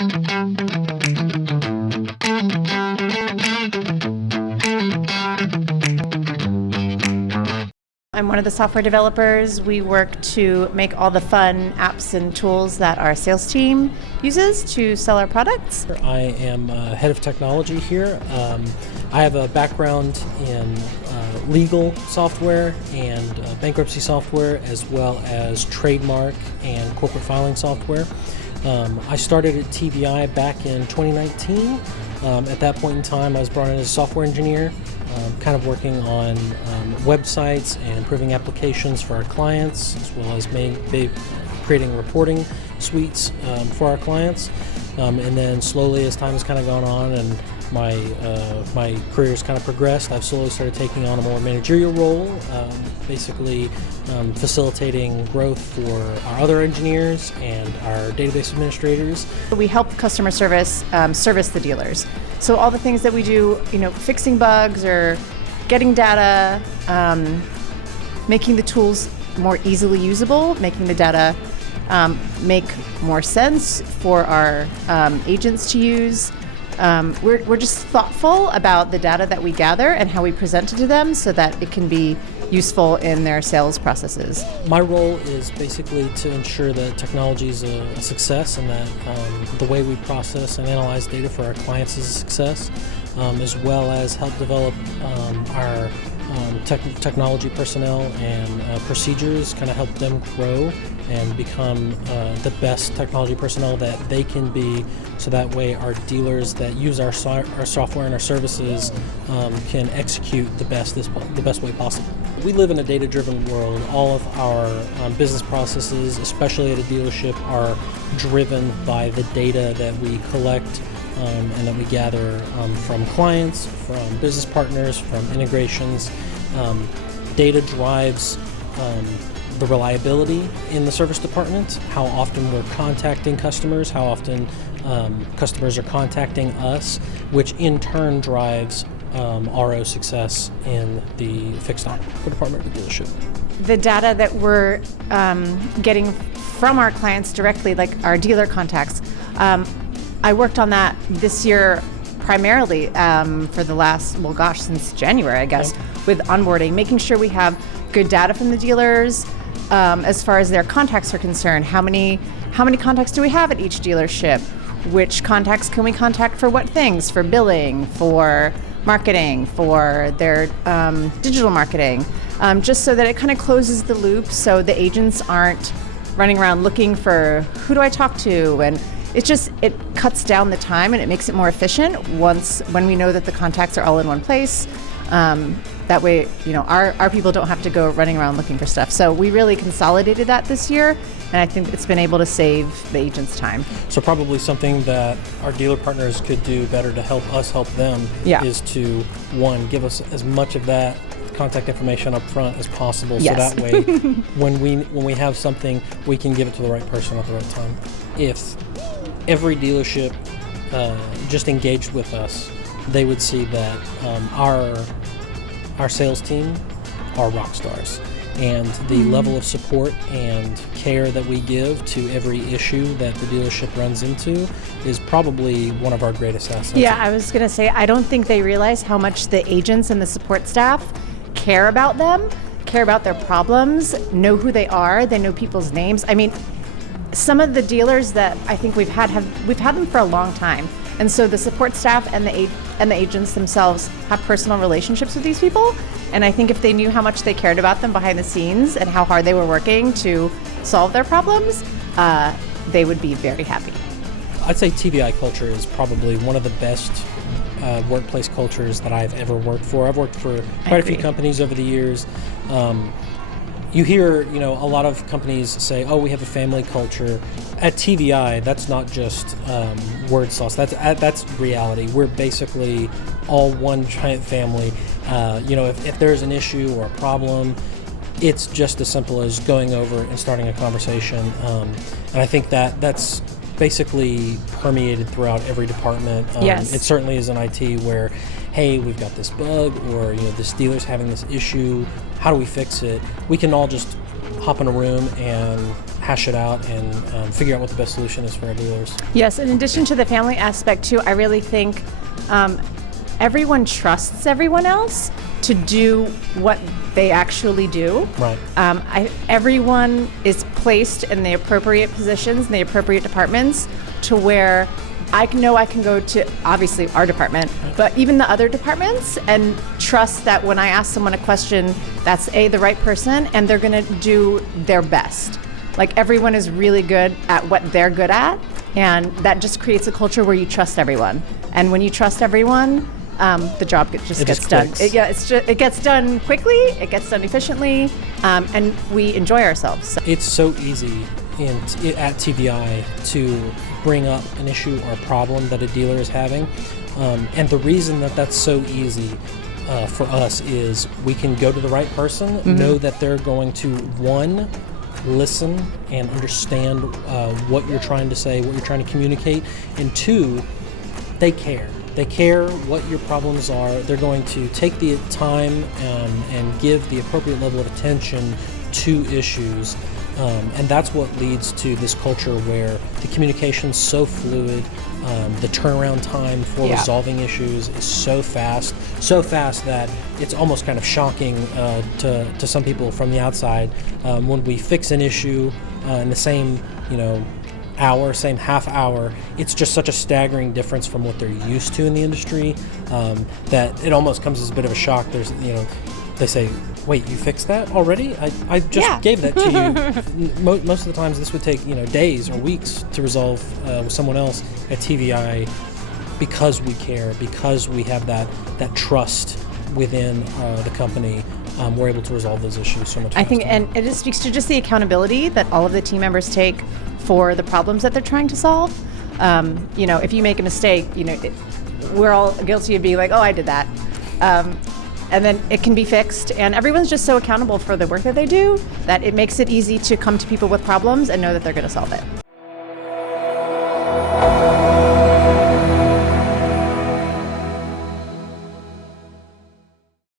I'm one of the software developers. We work to make all the fun apps and tools that our sales team uses to sell our products. I am head of technology here. I have a background in legal software and bankruptcy software, as well as trademark and corporate filing software. I started at TVI back in 2019. At that point in time, I was brought in as a software engineer, kind of working on websites and improving applications for our clients, as well as creating reporting suites for our clients. And then slowly, as time has kind of gone on and my career has kind of progressed, I've slowly started taking on a more managerial role, basically facilitating growth for our other engineers and our database administrators. We help customer service service the dealers. So all the things that we do, fixing bugs or getting data, making the tools more easily usable, making the data make more sense for our agents to use. We're just thoughtful about the data that we gather and how we present it to them so that it can be useful in their sales processes. My role is basically to ensure that technology is a success and that the way we process and analyze data for our clients is a success, as well as help develop our technology personnel and procedures, kind of help them grow and become the best technology personnel that they can be, so that way our dealers that use our software and our services can execute the best way possible. We live in a data-driven world. All of our business processes, especially at a dealership, are driven by the data that we collect and that we gather from clients, from business partners, from integrations. Data drives the reliability in the service department, how often we're contacting customers, how often customers are contacting us, which in turn drives RO success in the fixed op department of the dealership. The data that we're getting from our clients directly, like our dealer contacts, I worked on that this year primarily for the last, since January, I guess, with onboarding, making sure we have good data from the dealers as far as their contacts are concerned. How many contacts do we have at each dealership? Which contacts can we contact for what things? For billing, for marketing, for their digital marketing, just so that it kind of closes the loop so the agents aren't running around looking for who do I talk to, and it cuts down the time and it makes it more efficient when we know that the contacts are all in one place. That way, our people don't have to go running around looking for stuff. So we really consolidated that this year, and I think it's been able to save the agents time. So probably something that our dealer partners could do better to help us help them is to, one, give us as much of that contact information up front as possible. Yes. So that way, when we have something, we can give it to the right person at the right time. If every dealership just engaged with us, they would see that our sales team are rock stars, and the level of support and care that we give to every issue that the dealership runs into is probably one of our greatest assets. Yeah, I was going to say, I don't think they realize how much the agents and the support staff care about them, care about their problems, know who they are, they know people's names. I mean, some of the dealers that I think we've had them for a long time. And so the support staff and the agents themselves have personal relationships with these people. And I think if they knew how much they cared about them behind the scenes and how hard they were working to solve their problems, they would be very happy. I'd say TVI culture is probably one of the best workplace cultures that I've ever worked for. I've worked for quite a few companies over the years. You hear, a lot of companies say, "Oh, we have a family culture." At TVI, that's not just word sauce. That's reality. We're basically all one giant family. If there's an issue or a problem, it's just as simple as going over and starting a conversation. And I think that's basically permeated throughout every department. Yes. It certainly is in IT where, hey, we've got this bug, or this dealer's having this issue. How do we fix it? We can all just hop in a room and hash it out and figure out what the best solution is for our dealers. Yes, in addition to the family aspect too, I really think everyone trusts everyone else to do what they actually do. Right. Everyone is placed in the appropriate positions, in the appropriate departments, to where I know I can go to, obviously, our department, but even the other departments, and trust that when I ask someone a question, that's the right person, and they're going to do their best. Like, everyone is really good at what they're good at, and that just creates a culture where you trust everyone. And when you trust everyone, the job gets done. It gets done quickly, it gets done efficiently, and we enjoy ourselves. It's so easy at TVI to bring up an issue or a problem that a dealer is having. And the reason that that's so easy for us is we can go to the right person, know that they're going to, one, listen and understand what you're trying to say, what you're trying to communicate, and two, they care. They care what your problems are. They're going to take the time and give the appropriate level of attention to issues. And that's what leads to this culture where the communication's so fluid, the turnaround time for resolving issues is so fast that it's almost kind of shocking to some people from the outside when we fix an issue in the same, hour, same half hour. It's just such a staggering difference from what they're used to in the industry that it almost comes as a bit of a shock. There's, they say, wait, you fixed that already? I just gave that to you. Most of the times this would take, days or weeks to resolve with someone else. At TVI, because we care, because we have that trust within the company, we're able to resolve those issues so much faster. I think, and it just speaks to just the accountability that all of the team members take for the problems that they're trying to solve. If you make a mistake, we're all guilty of being like, oh, I did that. And then it can be fixed, and everyone's just so accountable for the work that they do that it makes it easy to come to people with problems and know that they're going to solve it.